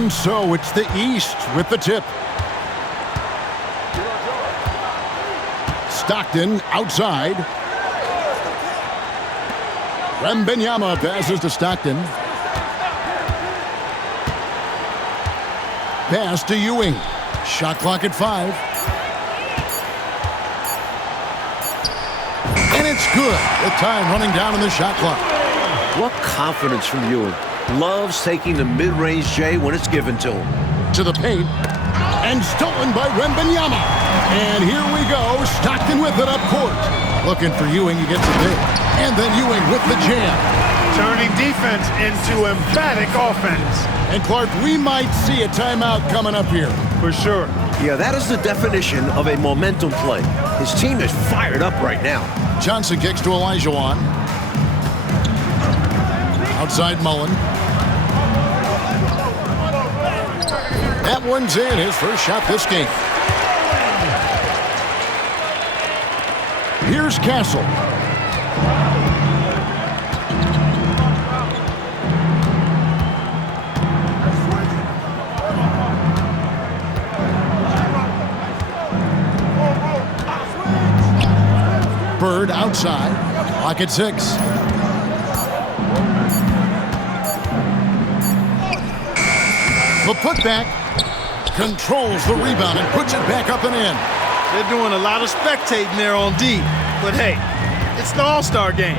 And so it's the East with the tip. Stockton outside. Wembanyama passes to Stockton. Pass to Ewing. Shot clock at 5. And it's good with time running down on the shot clock. What confidence from Ewing. Loves taking the mid-range J when it's given to him. To the paint. And stolen by Wembanyama. And here we go. Stockton with it up court. Looking for Ewing. He gets it big. And then Ewing with the jam. Turning defense into emphatic offense. And Clark, we might see a timeout coming up here. For sure. Yeah, that is the definition of a momentum play. His team is fired up right now. Johnson kicks to Olajuwon. Outside Mullen. That one's in. His first shot this game. Here's Castle. Bird outside. Clock at 6. The putback controls the rebound and puts it back up and in. They're doing a lot of spectating there on D. But hey, it's the All-Star game.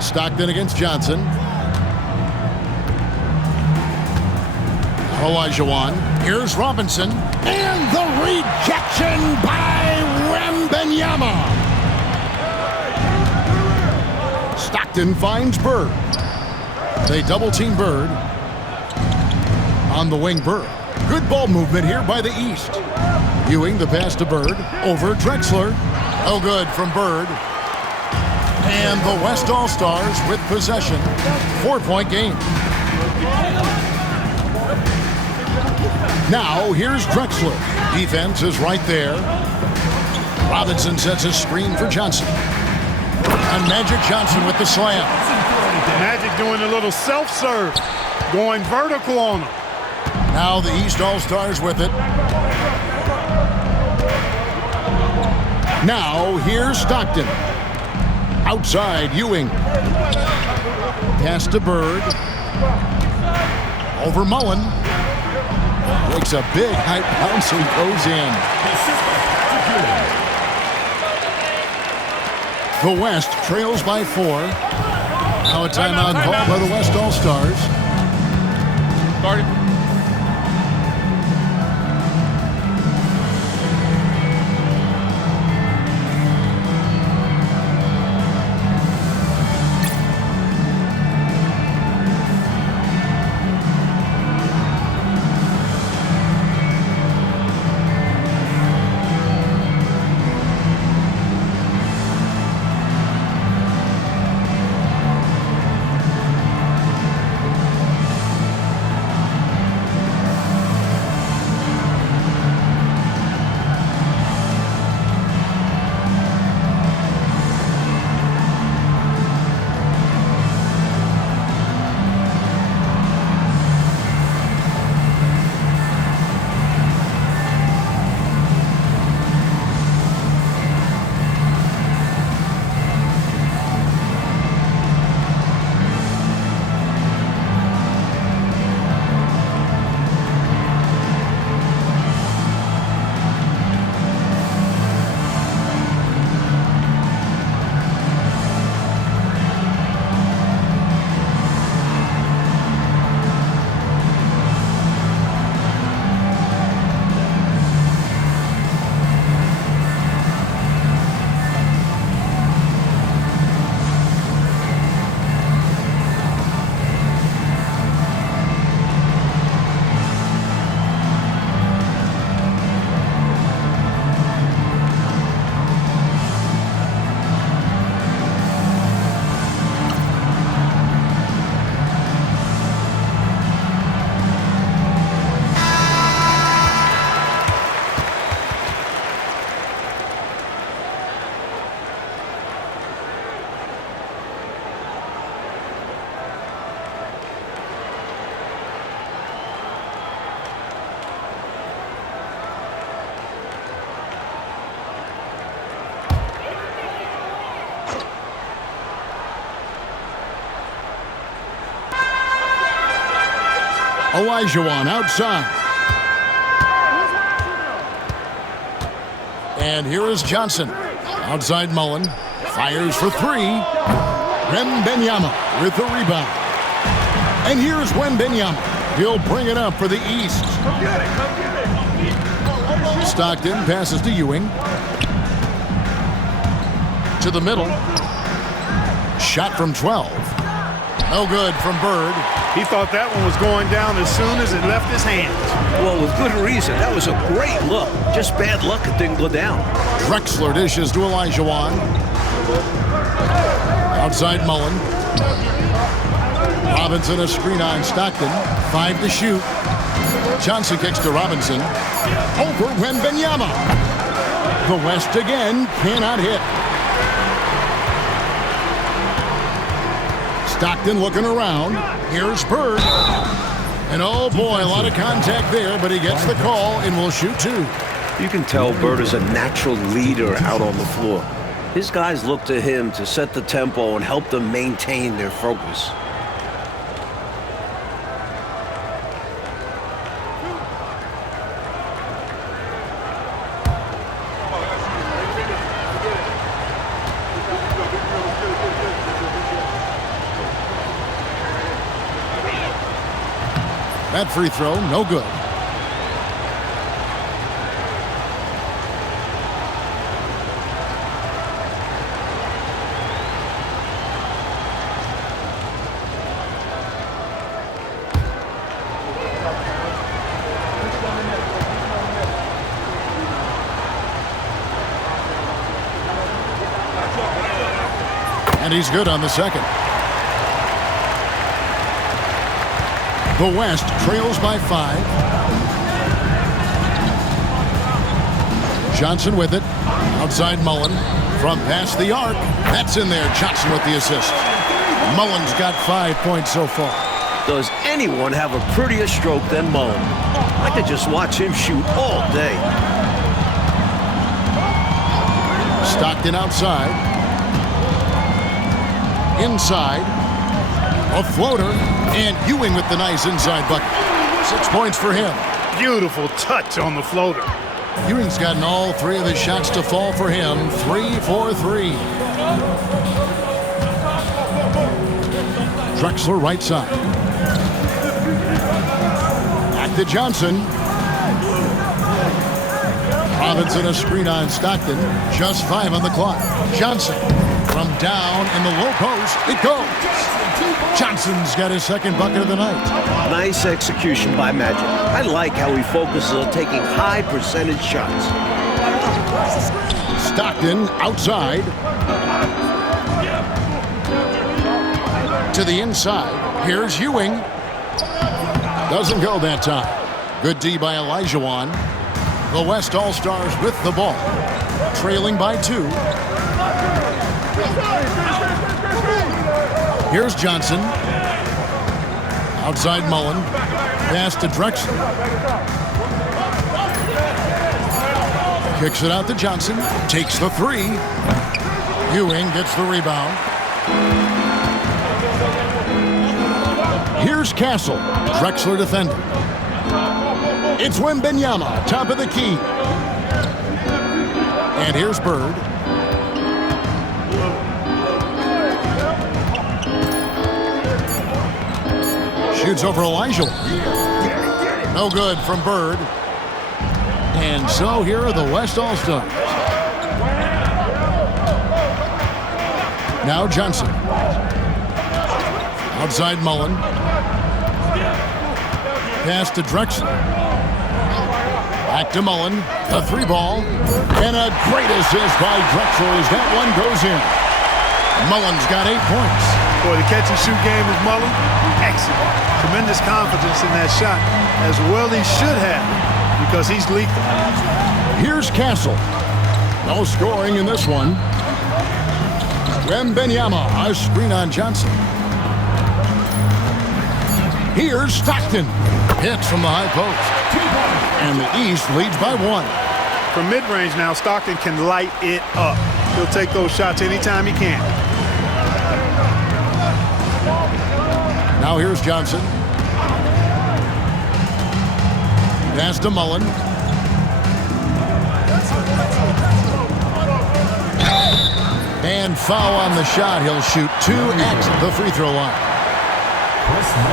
Stockton against Johnson. Olajuwon. Here's Robinson. And the rejection by Wembanyama. Stockton finds Bird. They double-team Bird. On the wing, Bird. Good ball movement here by the East. Ewing, the pass to Bird. Over Drexler. Oh, good from Bird. And the West All-Stars with possession. 4-point game. Now, here's Drexler. Defense is right there. Robinson sets a screen for Johnson. And Magic Johnson with the slam. Magic doing a little self-serve. Going vertical on him. Now the East All-Stars with it. Now, here's Stockton. Outside, Ewing. Pass to Bird. Over Mullen. Makes a big high bounce and goes in. The West trails by 4. Now a timeout called by the West All-Stars. Started. Olajuwon outside. And here is Johnson. Outside Mullen. Fires for three. Wembanyama with the rebound. And here's Wembanyama. He'll bring it up for the East. Stockton passes to Ewing. To the middle. Shot from 12. No good from Bird. He thought that one was going down as soon as it left his hands. Well, with good reason. That was a great look. Just bad luck it didn't go down. Drexler dishes to Olajuwon. Outside Mullen. Robinson a screen on Stockton. 5 to shoot. Johnson kicks to Robinson. Over Wembanyama. The West again cannot hit. Stockton looking around. Here's Bird. And oh boy, a lot of contact there, but he gets the call and will shoot two. You can tell Bird is a natural leader out on the floor. His guys look to him to set the tempo and help them maintain their focus. That free throw, no good. And he's good on the second. The West trails by 5. Johnson with it. Outside Mullen. From past the arc. That's in there. Johnson with the assist. Mullen's got 5 points so far. Does anyone have a prettier stroke than Mullen? I could just watch him shoot all day. Stockton outside. Inside. A floater. And Ewing with the nice inside bucket. 6 points for him. Beautiful touch on the floater. Ewing's gotten all 3 of his shots to fall for him. 3 for 3. Drexler right side. Back to Johnson. Robinson a screen on Stockton. Just 5 on the clock. Johnson from down in the low post. It goes. Johnson's got his second bucket of the night. Nice execution by Magic. I like how he focuses on taking high percentage shots. Stockton outside. To the inside. Here's Ewing. Doesn't go that time. Good D by Olajuwon. The West All-Stars with the ball. Trailing by 2. Here's Johnson. Outside Mullen. Pass to Drexler. Kicks it out to Johnson. Takes the 3. Ewing gets the rebound. Here's Castle. Drexler defending. It's Wembanyama, top of the key. And here's Bird. Shoots over Elijah. No good from Bird. And so here are the West All-Stars. Now Johnson. Outside Mullen. Pass to Drexler. Back to Mullen. A 3 ball. And a great assist by Drexler as that one goes in. Mullen's got 8 points. Boy, the catch-and-shoot game of Mullen, excellent. Tremendous confidence in that shot, as well he should have, because he's lethal. Here's Castle. No scoring in this one. Wembanyama, a screen on Johnson. Here's Stockton. Hits from the high post. And the East leads by 1. From mid-range now, Stockton can light it up. He'll take those shots anytime he can. Now here's Johnson. Pass to Mullen. And foul on the shot. He'll shoot 2 at the free throw line.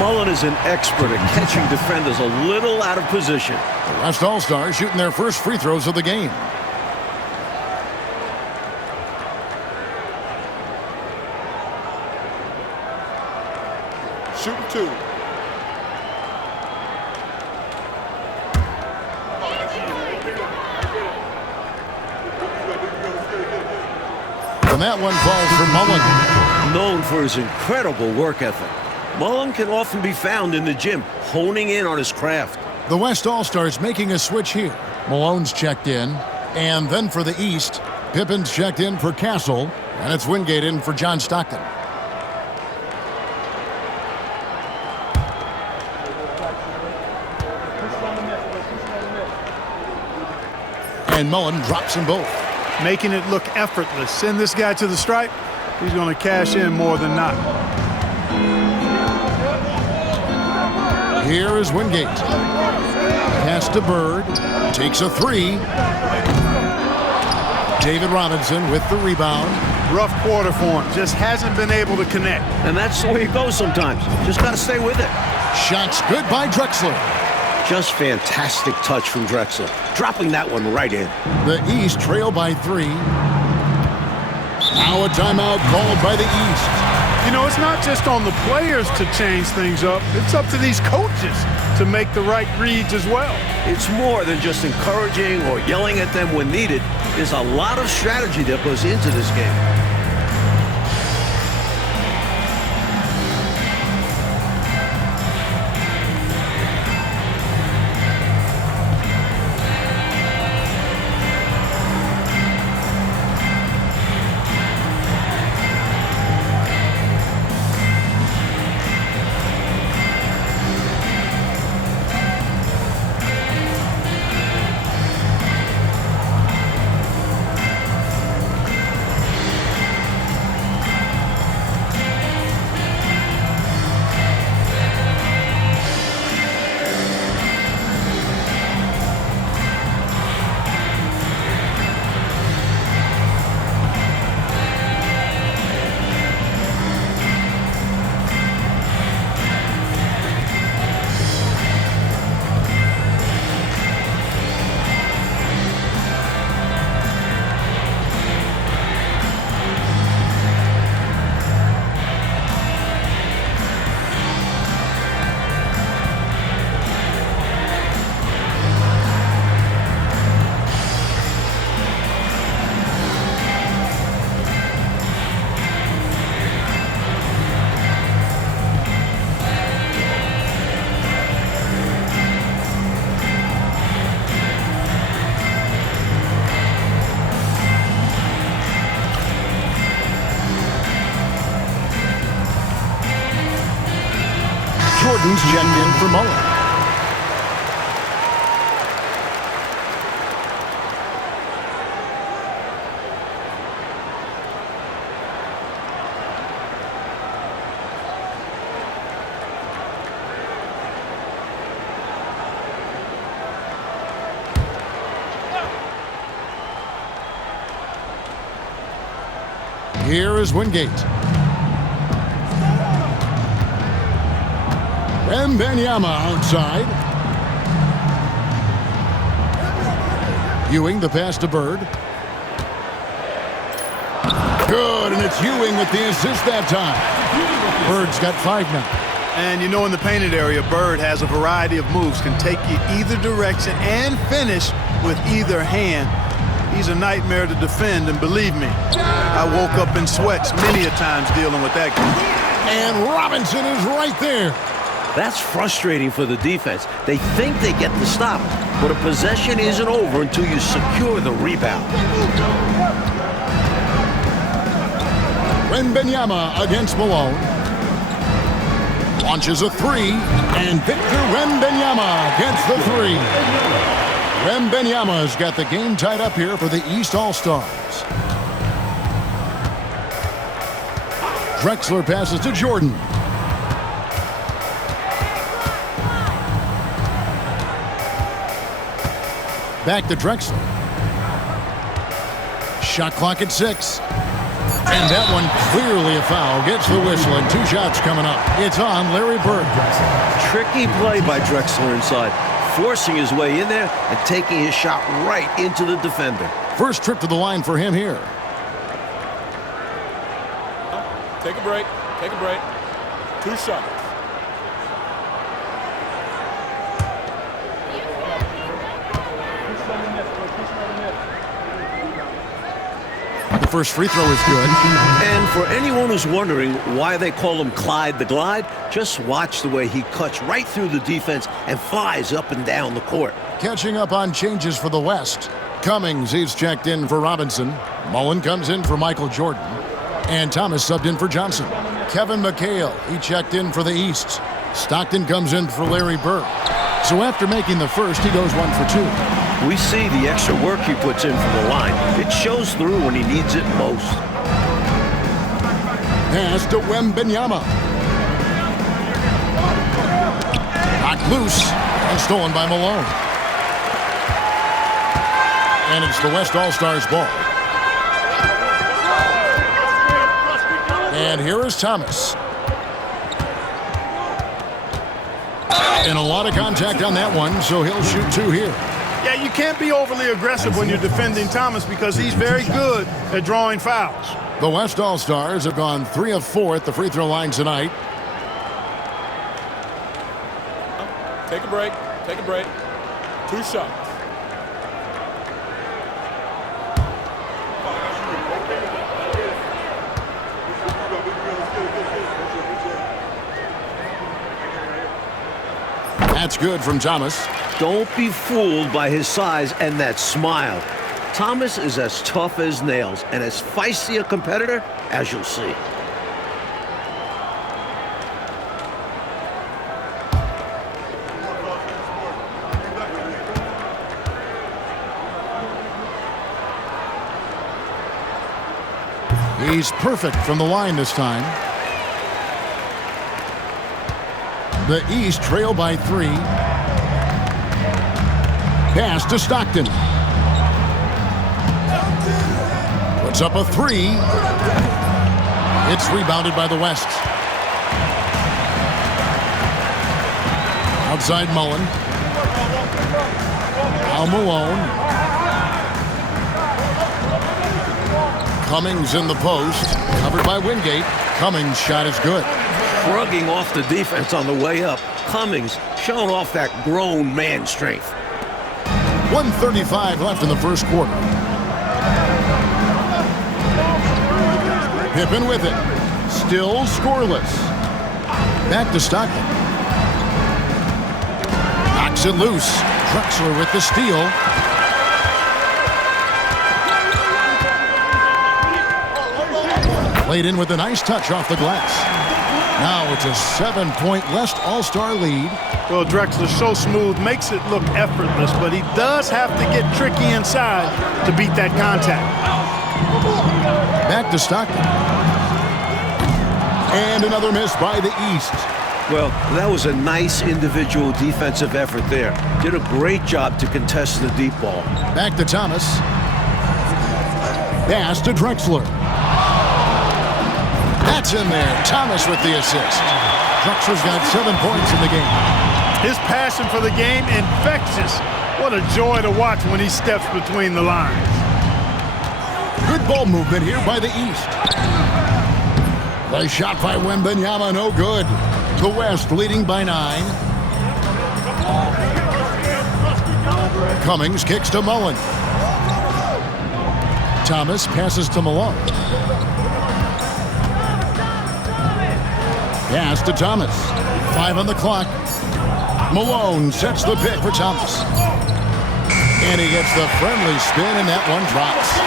Mullen is an expert at catching defenders a little out of position. The West All-Stars shooting their first free throws of the game. Shooting 2. And that one falls for Mullen. Known for his incredible work ethic, Mullen can often be found in the gym, honing in on his craft. The West All-Stars making a switch here. Malone's checked in. And then for the East, Pippen's checked in for Castle. And it's Wingate in for John Stockton. And Mullen drops them both. Making it look effortless. Send this guy to the stripe. He's going to cash in more than not. Here is Wingate. Pass to Bird. Takes a 3. David Robinson with the rebound. Rough quarter for him. Just hasn't been able to connect. And that's the way it goes sometimes. Just got to stay with it. Shots good by Drexler. Just fantastic touch from Drexler. Dropping that one right in. The East trail by 3. Now a timeout called by the East. You know, it's not just on the players to change things up. It's up to these coaches to make the right reads as well. It's more than just encouraging or yelling at them when needed. There's a lot of strategy that goes into this game. Jordan's checked in for Mullen. Here is Wingate. Wembanyama outside. Ewing the pass to Bird. Good, and it's Ewing with the assist that time. Bird's got 5 now. And you know, in the painted area, Bird has a variety of moves, can take you either direction and finish with either hand. He's a nightmare to defend, and believe me, I woke up in sweats many a times dealing with that guy. And Robinson is right there. That's frustrating for the defense. They think they get the stop, but a possession isn't over until you secure the rebound. Wembanyama against Malone. Launches a 3, and Victor Wembanyama gets the 3. Wembanyama's got the game tied up here for the East All-Stars. Drexler passes to Jordan. Back to Drexler. Shot clock at 6. And that one clearly a foul. Gets the whistle, and 2 shots coming up. It's on Larry Bird. Tricky play by Drexler inside, forcing his way in there and taking his shot right into the defender. First trip to the line for him here. Take a break. Take a break. 2 shots. The first free throw is good. And for anyone who's wondering why they call him Clyde the Glide, just watch the way he cuts right through the defense and flies up and down the court. Catching up on changes for the West. Cummings, he's checked in for Robinson. Mullen comes in for Michael Jordan. And Thomas subbed in for Johnson. Kevin McHale, he checked in for the East. Stockton comes in for Larry Bird. So after making the first, he goes 1 for 2. We see the extra work he puts in from the line. It shows through when he needs it most. Pass to Wembanyama. Knocked loose and stolen by Malone. And it's the West All-Stars ball. And here is Thomas. And a lot of contact on that one, so he'll shoot 2 here. Yeah, you can't be overly aggressive when you're defending Thomas because he's very good at drawing fouls. The West All-Stars have gone 3 of 4 at the free throw line tonight. Take a break. Take a break. 2 shots. That's good from Thomas. Don't be fooled by his size and that smile. Thomas is as tough as nails and as feisty a competitor as you'll see. He's perfect from the line this time. The East trail by 3. Pass to Stockton. Puts up a 3. It's rebounded by the West. Outside Mullen. Al Malone. Cummings in the post. Covered by Wingate. Cummings' shot is good. Shrugging off the defense on the way up, Cummings showing off that grown man strength. 1:35 left in the first quarter. Pippen with it. Still scoreless. Back to Stockton. Knocks it loose. Drexler with the steal. Played in with a nice touch off the glass. Now it's a 7-point West All-Star lead. Well, Drexler's so smooth, makes it look effortless, but he does have to get tricky inside to beat that contact. Back to Stockton. And another miss by the East. Well, that was a nice individual defensive effort there. Did a great job to contest the deep ball. Back to Thomas. Pass to Drexler. That's in there. Thomas with the assist. Drexler's got 7 points in the game. His passion for the game infectious. What a joy to watch when he steps between the lines. Good ball movement here by the East. The shot by Wembanyama, no good. The West leading by 9. Cummings kicks to Mullen. Thomas passes to Malone. Pass to Thomas. 5 on the clock. Malone sets the pick for Thomas. And he gets the friendly spin, and that one drops.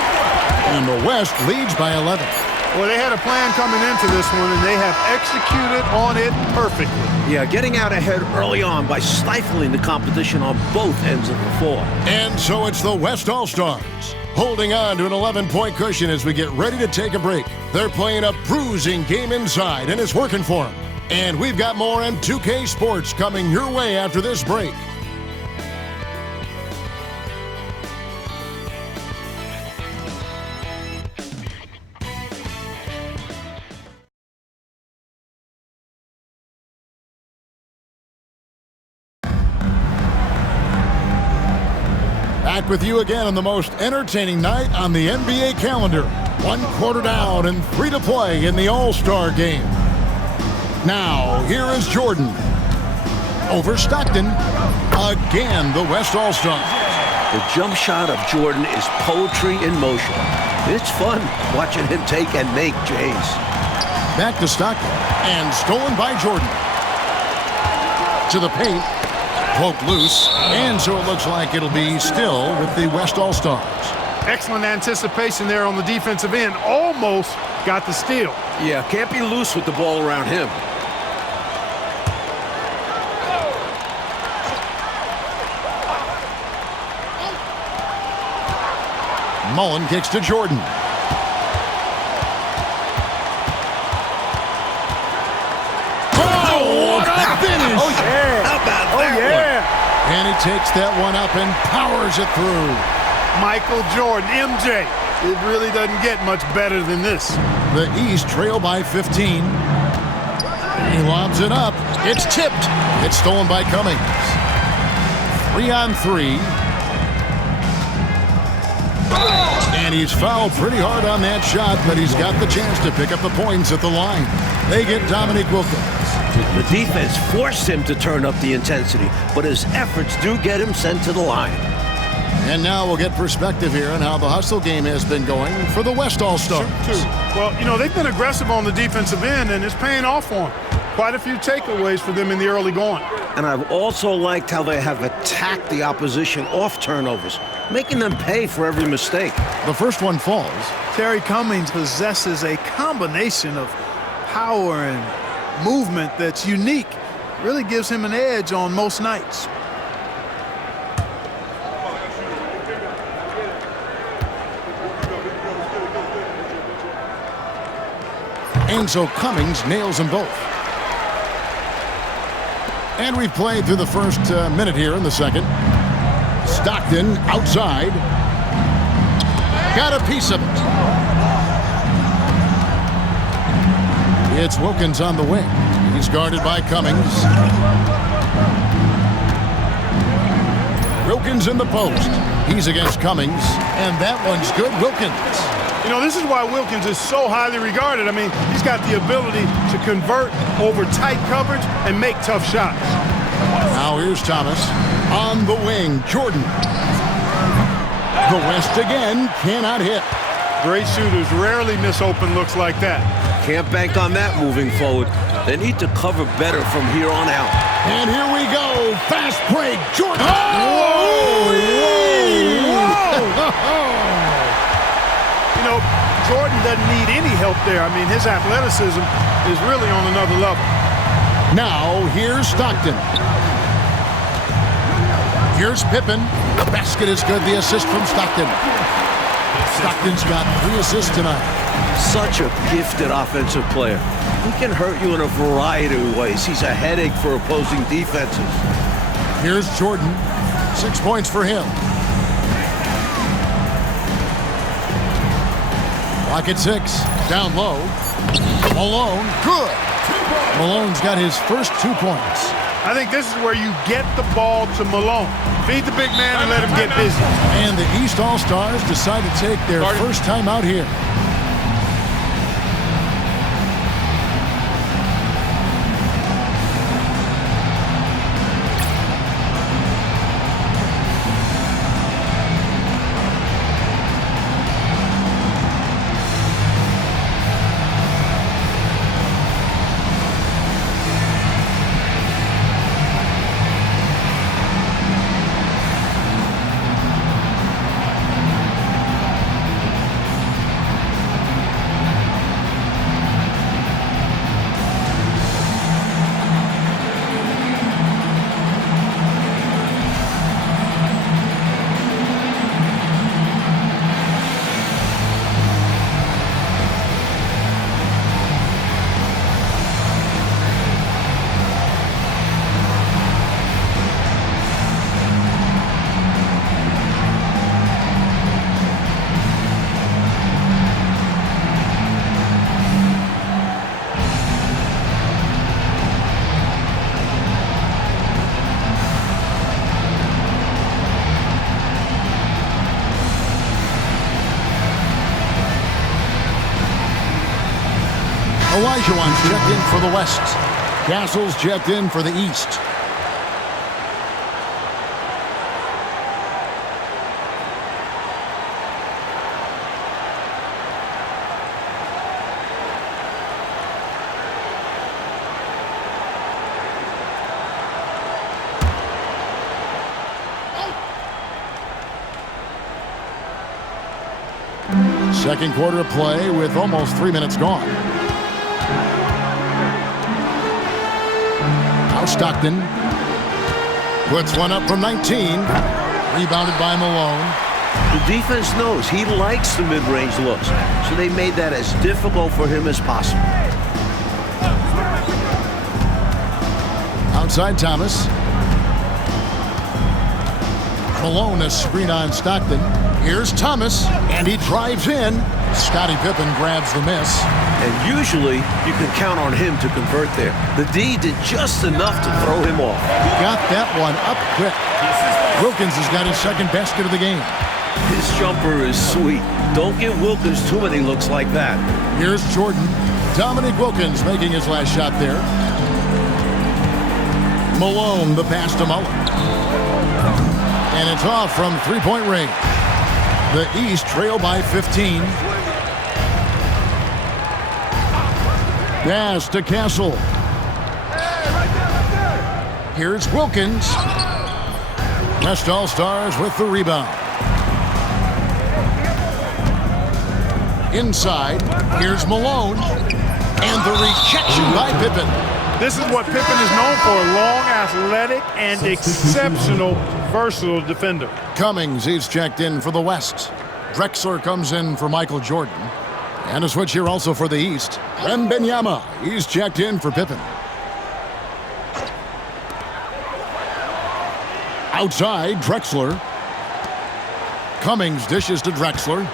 And the West leads by 11. Well, they had a plan coming into this one, and they have executed on it perfectly. Yeah, getting out ahead early on by stifling the competition on both ends of the floor. And so it's the West All-Stars holding on to an 11-point cushion as we get ready to take a break. They're playing a bruising game inside, and it's working for them. And we've got more M2K Sports coming your way after this break. Back with you again on the most entertaining night on the NBA calendar. 1 quarter down and 3 to play in the All-Star game. Now, here is Jordan. Over Stockton. Again, the West All-Star. The jump shot of Jordan is poetry in motion. It's fun watching him take and make J's. Back to Stockton. And stolen by Jordan. To the paint. Poke loose. And so it looks like it'll be still with the West All-Stars. Excellent anticipation there on the defensive end. Almost got the steal. Yeah, can't be loose with the ball around him. Mullen kicks to Jordan. Oh, what a finish! Oh, yeah. How about Oh, that yeah. And he takes that one up and powers it through. Michael Jordan, MJ. It really doesn't get much better than this. The East trail by 15. He lobs it up. It's tipped. It's stolen by Cummings. 3 on 3. And he's fouled pretty hard on that shot, but he's got the chance to pick up the points at the line. They get Dominique Wilkins. The defense forced him to turn up the intensity, but his efforts do get him sent to the line. And now we'll get perspective here on how the hustle game has been going for the West All-Stars. Well, you know, they've been aggressive on the defensive end, and it's paying off for them. Quite a few takeaways for them in the early going. And I've also liked how they have attacked the opposition off turnovers, making them pay for every mistake. The first one falls. Terry Cummings possesses a combination of power and movement that's unique. Really gives him an edge on most nights. And so Cummings nails them both. And we've played through the first minute here in the second. Stockton outside. Got a piece of it. It's Wilkins on the wing. He's guarded by Cummings. Wilkins in the post. He's against Cummings. And that one's good. Wilkins. You know, this is why Wilkins is so highly regarded. I mean, he's got the ability to convert over tight coverage and make tough shots. Now here's Thomas. On the wing, Jordan. The West again cannot hit. Great shooters rarely miss open looks like that. Can't bank on that moving forward. They need to cover better from here on out. And here we go. Fast break. Jordan. Whoa! You know, Jordan doesn't need any help there. I mean, his athleticism is really on another level. Now, here's Stockton. Here's Pippen. The basket is good. The assist from Stockton. Stockton's got 3 assists tonight. Such a gifted offensive player. He can hurt you in a variety of ways. He's a headache for opposing defenses. Here's Jordan. 6 points for him. Clock at 6. Down low. Malone. Good. Malone's got his first 2 points. I think this is where you get the ball to Malone. Feed the big man and let him get busy. And the East All-Stars decide to take their first time out here. Olajuwon's checked in for the West. Castle's checked in for the East. Second quarter of play with almost 3 minutes gone. Now Stockton puts one up from 19. Rebounded by Malone. The defense knows he likes the mid-range looks, so they made that as difficult for him as possible. Outside Thomas. Malone, a screen on Stockton. Here's Thomas, and he drives in. Scottie Pippen grabs the miss. And usually, you can count on him to convert there. The D did just enough to throw him off. Got that one up quick. Wilkins has got his second basket of the game. His jumper is sweet. Don't give Wilkins too many looks like that. Here's Jordan. Dominique Wilkins making his last shot there. Malone, the pass to Mullen. And it's off from three-point range. The East trail by 15. Pass to Castle. Here's Wilkins. West All-Stars with the rebound. Inside, here's Malone. And the rejection by Pippen. This is what Pippen is known for, a long, athletic, and exceptional versatile defender. Cummings, he's checked in for the West. Drexler comes in for Michael Jordan. And a switch here also for the East. Wembanyama, he's checked in for Pippen. Outside, Drexler. Cummings dishes to Drexler.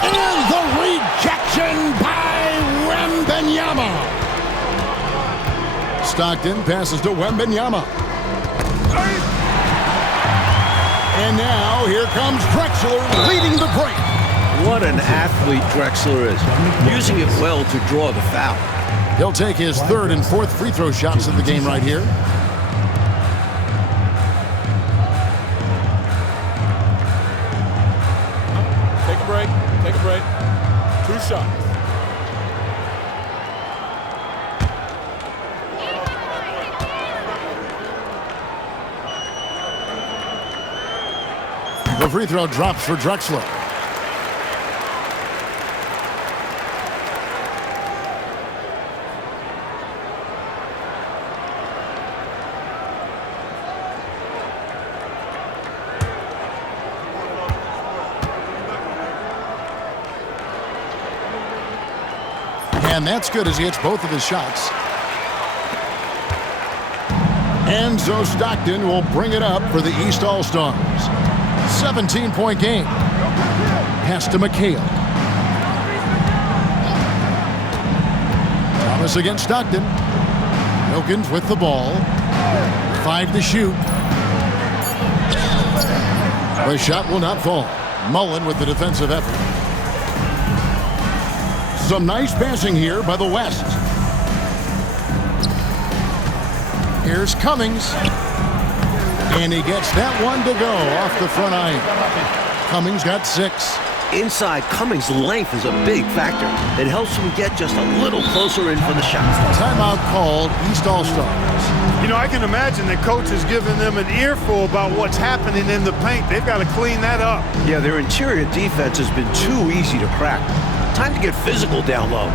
And the rejection by Wembanyama. Stockton passes to Wembanyama. And now here comes Drexler leading the break. What an athlete Drexler is, using it well to draw the foul. He'll take his third and fourth free throw shots of the game right here. Take a break. Take a break. 2 shots. The free throw drops for Drexler. And that's good as he hits both of his shots. And so Stockton will bring it up for the East All-Stars. 17-point game. Pass to McHale. Thomas against Stockton. Wilkins with the ball. 5 to shoot. The shot will not fall. Mullen with the defensive effort. Some nice passing here by the West. Here's Cummings. And he gets that one to go off the front iron. Cummings got 6. Inside, Cummings' length is a big factor. It helps him get just a little closer in for the shot. Timeout called, East All-Stars. You know, I can imagine the coach is giving them an earful about what's happening in the paint. They've got to clean that up. Yeah, their interior defense has been too easy to crack. Time to get physical down low.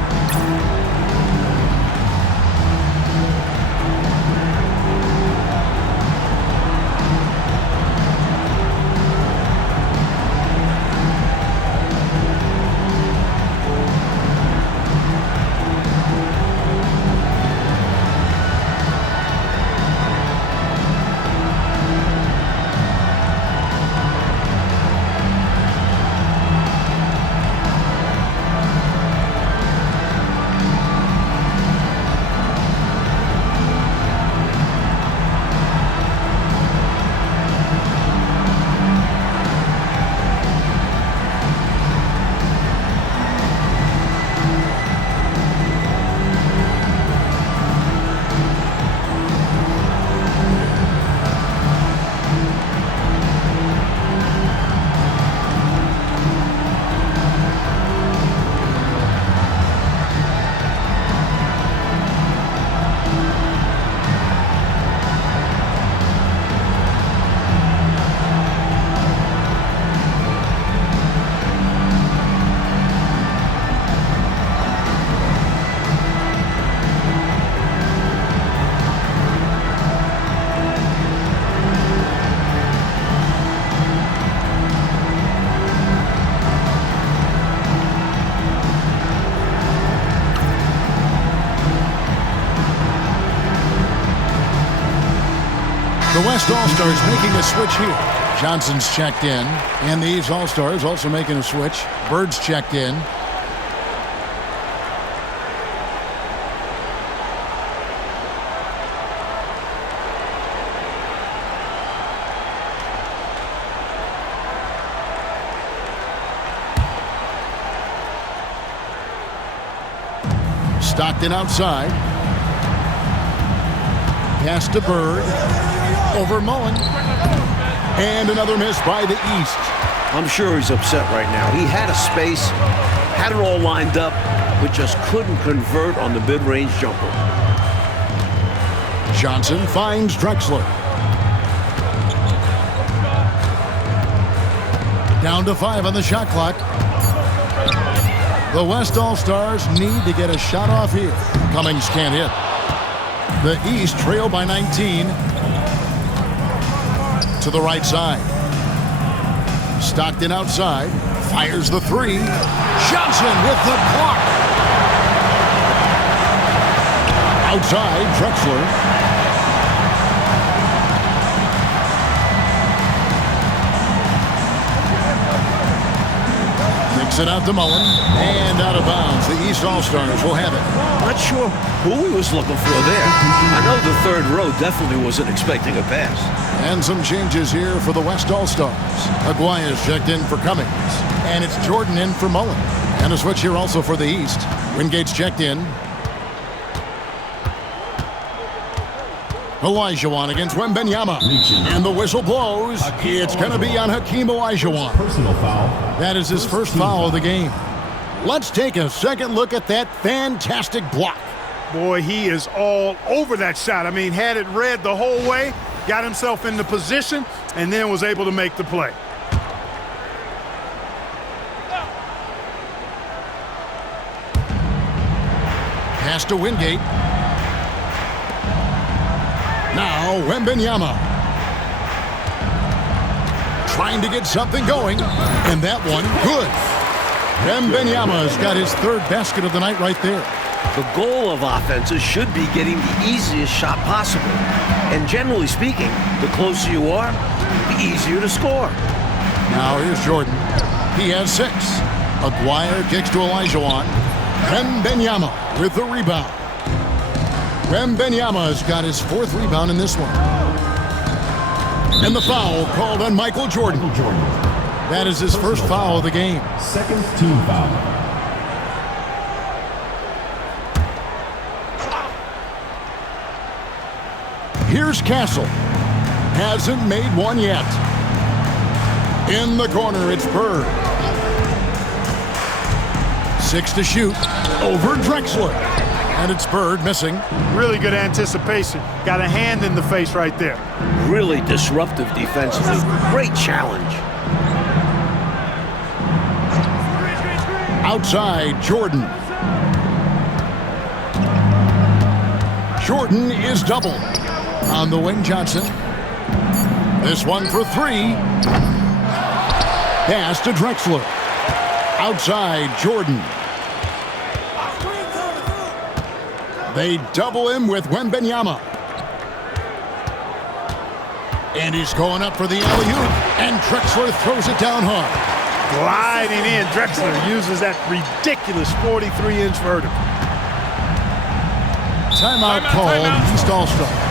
West All-Stars making a switch here. Johnson's checked in, and the East All-Stars also making a switch. Bird's checked in. Stockton outside. Pass to Bird. Over Mullen. And another miss by the East. I'm sure he's upset right now. He had a space, had it all lined up, but just couldn't convert on the mid-range jumper. Johnson finds Drexler. Down to 5 on the shot clock. The West All-Stars need to get a shot off here. Cummings can't hit. The East trail by 19. To the right side. Stockton outside. Fires the 3. Johnson with the block. Outside, Drexler. Kicks it out to Mullen. And out of bounds. The East All-Stars will have it. Not sure who he was looking for there. I know the third row definitely wasn't expecting a pass. And some changes here for the West All-Stars. Aguaya's checked in for Cummings. And it's Jordan in for Mullen. And a switch here also for the East. Wingate's checked in. Olajuwon against Wembanyama. And the whistle blows. It's going to be on Hakeem Olajuwon. Personal foul. That is his first foul of the game. Let's take a second look at that fantastic block. Boy, he is all over that shot. I mean, had it read the whole way, got himself into position, and then was able to make the play. Pass to Wingate. Now Wembanyama. Trying to get something going. And that one, good. Wembanyama's got his third basket of the night right there. The goal of offenses should be getting the easiest shot possible. And generally speaking, the closer you are, the easier to score. Now here's Jordan. He has 6. Aguirre kicks to Olajuwon. Wembanyama with the rebound. Wembanyama's got his 4th rebound in this one. And the foul called on Michael Jordan. That is his first foul of the game. Second team foul. Here's Castle. Hasn't made one yet. In the corner, it's Bird. 6 to shoot. Over Drexler. And it's Bird missing. Really good anticipation. Got a hand in the face right there. Really disruptive defensively. Great challenge. Outside, Jordan. Jordan is double. On the wing, Johnson. This one for 3. Pass to Drexler. Outside, Jordan. They double him with Wembanyama. And he's going up for the alley-oop. And Drexler throws it down hard. Gliding in, Drexler uses that ridiculous 43-inch vertical. Timeout called, East All-Stars.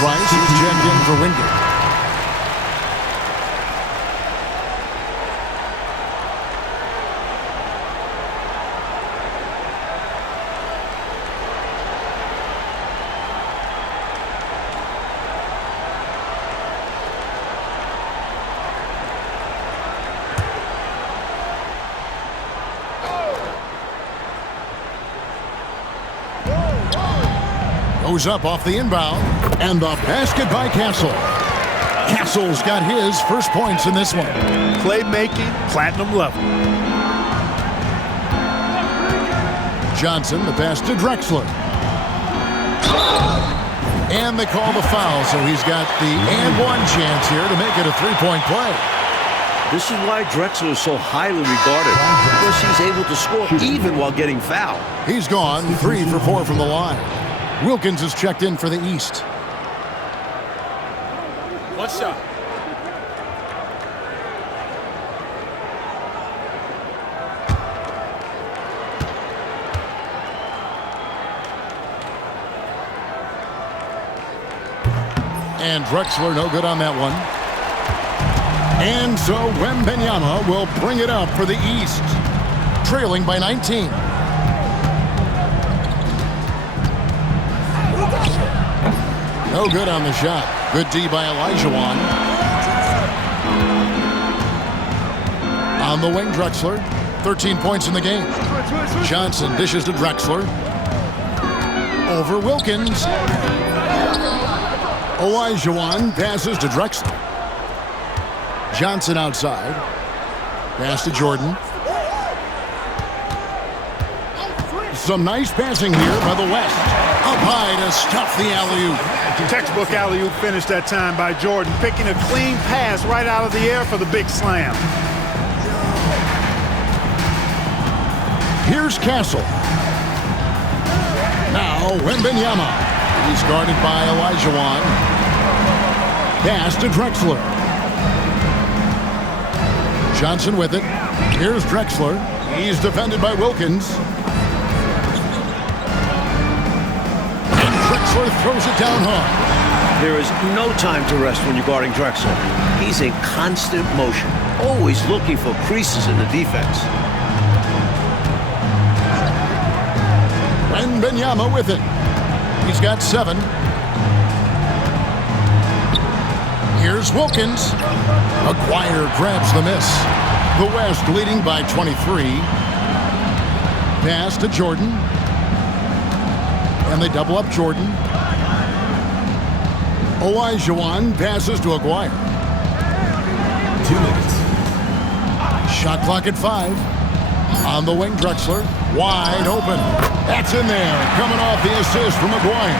Price is checked in for Wingate. Goes up off the inbound, and the basket by Castle. Castle's got his first points in this one. Playmaking, platinum level. Johnson, the pass to Drexler. And they call the foul, so he's got the and one chance here to make it a three-point play. This is why Drexler is so highly regarded, because he's able to score even while getting fouled. He's gone 3 for 4 from the line. Wilkins is checked in for the East. One shot. And Drexler no good on that one. And so Wembanyama will bring it up for the East, trailing by 19. No good on the shot. Good D by Olajuwon. On the wing, Drexler. 13 points in the game. Johnson dishes to Drexler. Over Wilkins. Olajuwon passes to Drexler. Johnson outside. Pass to Jordan. Some nice passing here by the West. Up high to stuff the alley-oop. Textbook alley-oop finish that time by Jordan, picking a clean pass right out of the air for the big slam. Here's Castle. Now Wembanyama. He's guarded by Olajuwon. Pass to Drexler. Johnson with it. Here's Drexler. He's defended by Wilkins. And Drexler throws it down hard. There is no time to rest when you're guarding Drexler. He's in constant motion, always looking for creases in the defense. Wembanyama with it. He's got 7. Here's Wilkins. Aguirre grabs the miss. The West leading by 23. Pass to Jordan. And they double up Jordan. Olajuwon passes to Aguirre. 2 minutes. Shot clock at 5. On the wing, Drexler. Wide open. That's in there. Coming off the assist from Aguirre.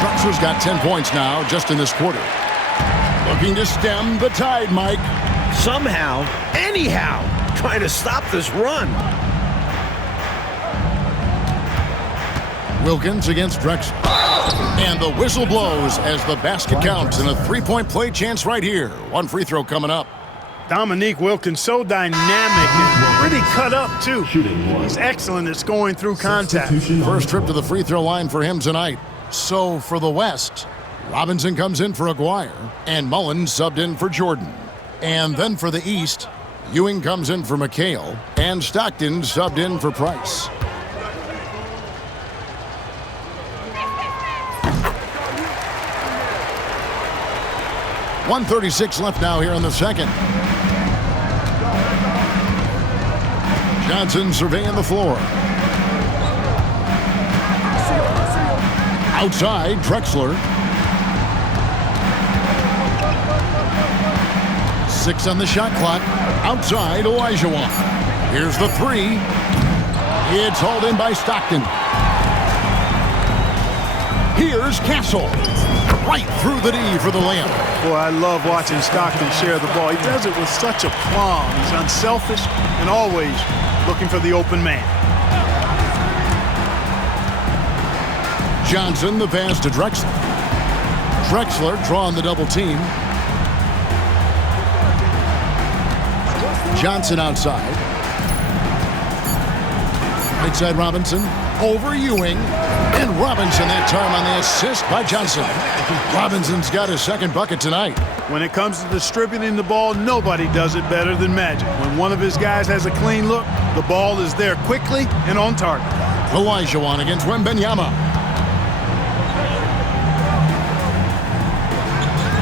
Drexler's got 10 points now just in this quarter. Looking to stem the tide, Mike. Somehow, anyhow, trying to stop this run. Wilkins against Drexler. And the whistle blows as the basket counts and a three-point play chance right here. One free throw coming up. Dominique Wilkins, so dynamic and pretty cut up, too. He's excellent at scoring through contact. First trip to the free throw line for him tonight. So for the West, Robinson comes in for Aguirre, and Mullins subbed in for Jordan. And then for the East, Ewing comes in for McHale, and Stockton subbed in for Price. .136 left now here in the second. Johnson surveying the floor. Outside, Drexler. 6 on the shot clock. Outside, Olajuwon. Here's the 3. It's hauled in by Stockton. Here's Castle. Right through the D for the layup. Boy, I love watching Stockton share the ball. He does it with such a plum. He's unselfish and always looking for the open man. Johnson, the pass to Drexler. Drexler drawing the double team. Johnson outside. Right side Robinson. over Ewing. And Robinson that time on the assist by Johnson. Robinson's got his second bucket tonight. When it comes to distributing the ball, nobody does it better than Magic. When one of his guys has a clean look, the ball is there quickly and on target. Olajuwon against Wembanyama.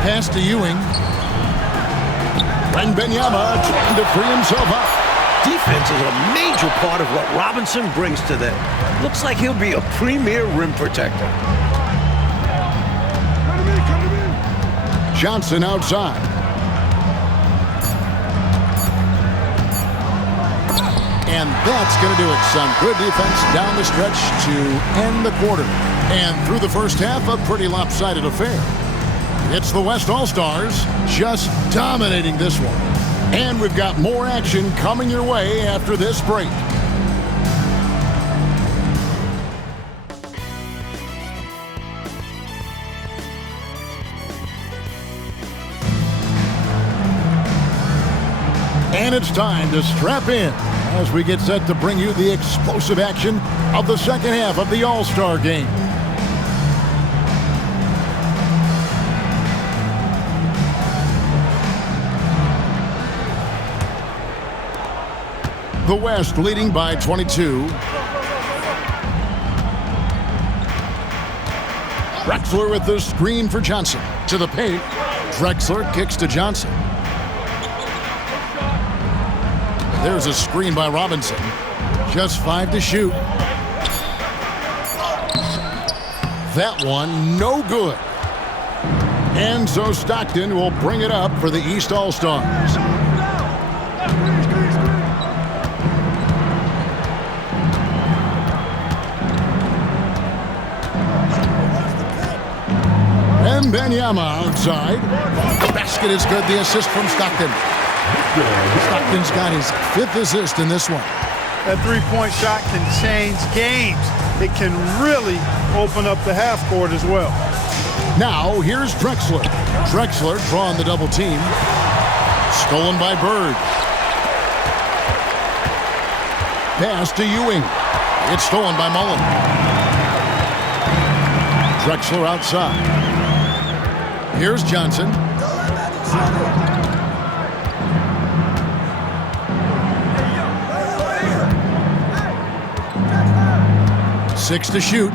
Pass to Ewing. Wembanyama trying to free himself up. Defense is a major part of what Robinson brings to them. Looks like he'll be a premier rim protector. Johnson outside. And that's going to do it. Some good defense down the stretch to end the quarter. And through the first half, a pretty lopsided affair. It's the West All-Stars just dominating this one. And we've got more action coming your way after this break. And it's time to strap in as we get set to bring you the explosive action of the second half of the All-Star game. The West leading by 22. Drexler with the screen for Johnson. To the paint. Drexler kicks to Johnson. There's a screen by Robinson. Just 5 to shoot. That one, no good. And so Stockton will bring it up for the East All-Stars. Wembanyama outside. The basket is good. The assist from Stockton. Stockton's got his 5th assist in this one. That three-point shot can change games. It can really open up the half court as well. Now, here's Drexler. Drexler drawing the double team. Stolen by Bird. Pass to Ewing. It's stolen by Mullen. Drexler outside. Here's Johnson. Six to shoot.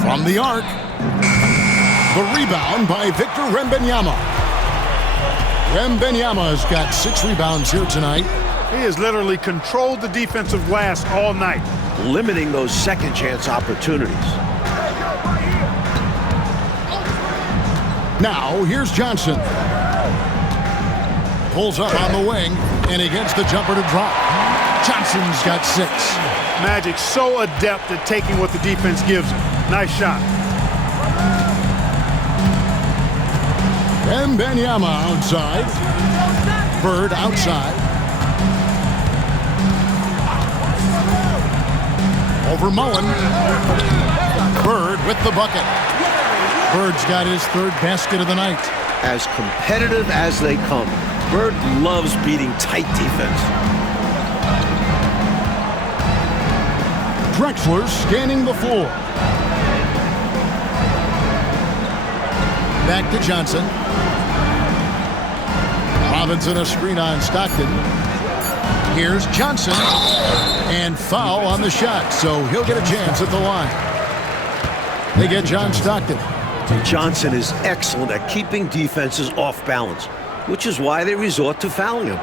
From the arc. The rebound by Victor Wembanyama. Wembanyama has got 6 rebounds here tonight. He has literally controlled the defensive glass all night, limiting those second chance opportunities. Now, here's Johnson. Pulls up on the wing, and he gets the jumper to drop. Johnson's got 6. Magic so adept at taking what the defense gives him. Nice shot. Wembanyama outside. Bird outside. Over Mullen. Bird with the bucket. Bird's got his 3rd basket of the night. As competitive as they come, Bird loves beating tight defense. Drexler scanning the floor. Back to Johnson. Robinson a screen on Stockton. Here's Johnson. And foul on the shot, so he'll get a chance at the line. They get John Stockton. Johnson is excellent at keeping defenses off balance, which is why they resort to fouling him.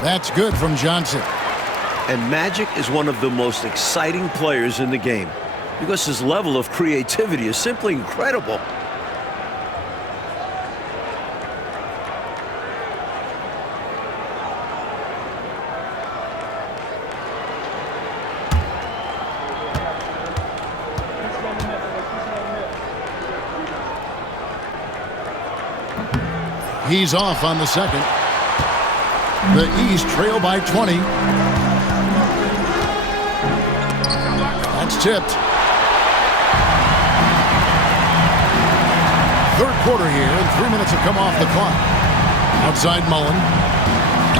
That's good from Johnson. And Magic is one of the most exciting players in the game because his level of creativity is simply incredible. He's off on the second. The East trail by 20. That's tipped. Third quarter here, and 3 minutes have come off the clock. Outside Mullen.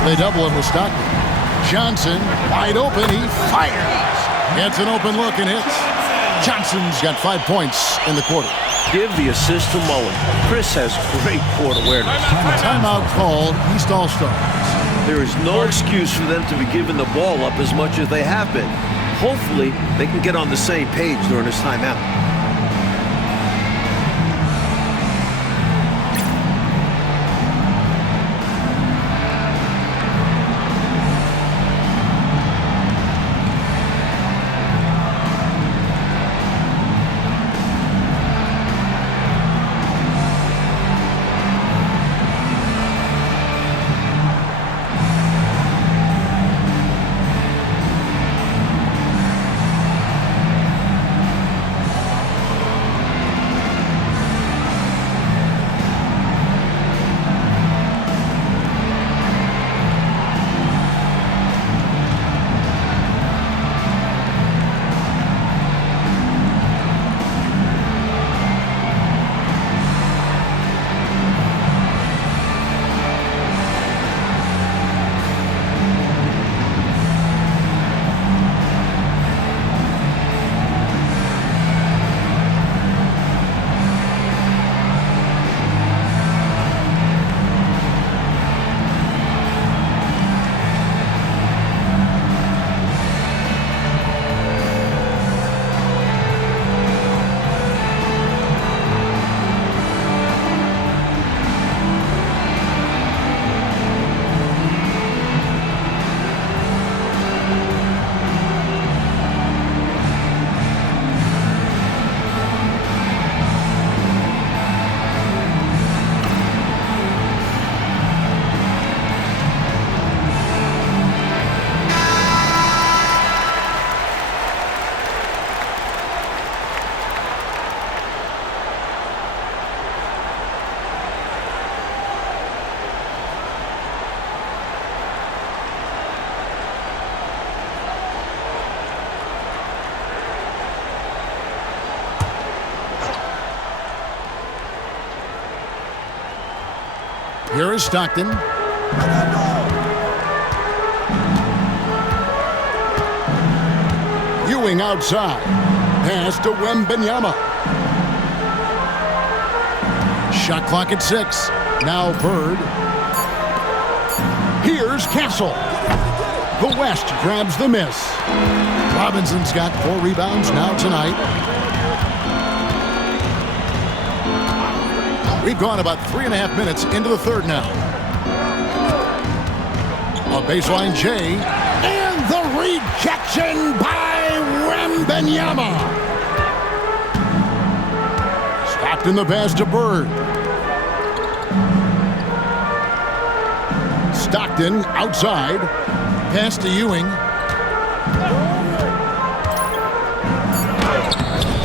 They double him with Stockton. Johnson, wide open, he fires. Gets an open look and hits. Johnson's got 5 points in the quarter. Give the assist to Mullen. Chris has great court awareness. Timeout called, East All-Stars. There is no excuse for them to be giving the ball up as much as they have been. Hopefully, they can get on the same page during this timeout. Here is Stockton. Ewing outside. Pass to Wembanyama. Shot clock at 6. Now Bird. Here's Castle. The West grabs the miss. Robinson's got 4 rebounds now tonight. We've gone about 3.5 minutes into the third now. A baseline J. And the rejection by Wembanyama. Stockton the pass to Bird. Stockton outside. Pass to Ewing.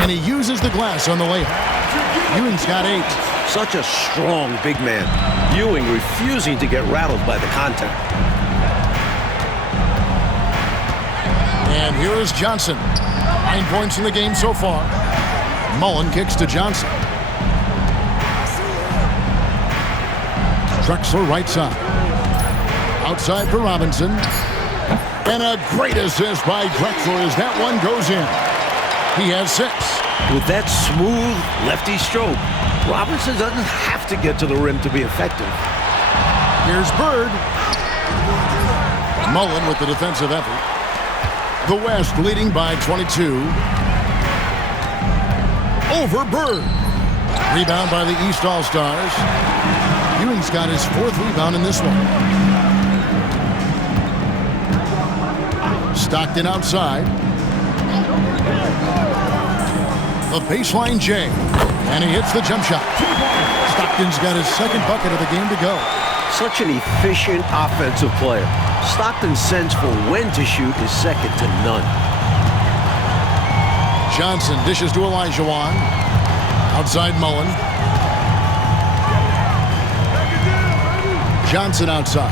And he uses the glass on the layup. Ewing's got 8. Such a strong big man. Ewing refusing to get rattled by the contact. And here is Johnson. 9 points in the game so far. Mullen kicks to Johnson. Drexler right side. Outside for Robinson. And a great assist by Drexler as that one goes in. He has 6. With that smooth lefty stroke, Robinson doesn't have to get to the rim to be effective. Here's Bird. Mullen with the defensive effort. The West leading by 22. Over Bird. Rebound by the East All-Stars. Ewing's got his 4th rebound in this one. Stockton outside. The baseline J. And he hits the jump shot. Stockton's got his 2nd bucket of the game to go. Such an efficient offensive player. Stockton's sense for when to shoot is second to none. Johnson dishes to Olajuwon. Outside Mullen. Johnson outside.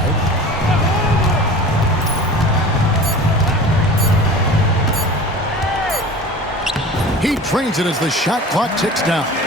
He drains it as the shot clock ticks down.